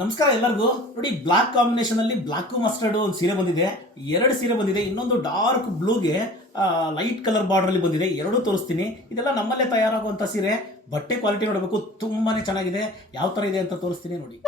ನಮಸ್ಕಾರ ಎಲ್ಲರಿಗೂ. ನೋಡಿ, ಬ್ಲಾಕ್ ಕಾಂಬಿನೇಷನ್ ಅಲ್ಲಿ ಬ್ಲಾಕ್ ಮಸ್ಟರ್ಡ್ ಒಂದು ಸೀರೆ ಬಂದಿದೆ, ಎರಡು ಸೀರೆ ಬಂದಿದೆ. ಇನ್ನೊಂದು ಡಾರ್ಕ್ ಬ್ಲೂಗೆ ಲೈಟ್ ಕಲರ್ ಬಾರ್ಡರ್ ಅಲ್ಲಿ ಬಂದಿದೆ. ಎರಡು ತೋರಿಸ್ತೀನಿ. ಇದೆಲ್ಲ ನಮ್ಮಲ್ಲೇ ತಯಾರಾಗುವಂತ ಸೀರೆ. ಬಟ್ಟೆ ಕ್ವಾಲಿಟಿ ನೋಡಬೇಕು, ತುಂಬಾನೇ ಚೆನ್ನಾಗಿದೆ. ಯಾವ ತರ ಇದೆ ಅಂತ ತೋರಿಸ್ತೀನಿ ನೋಡಿ.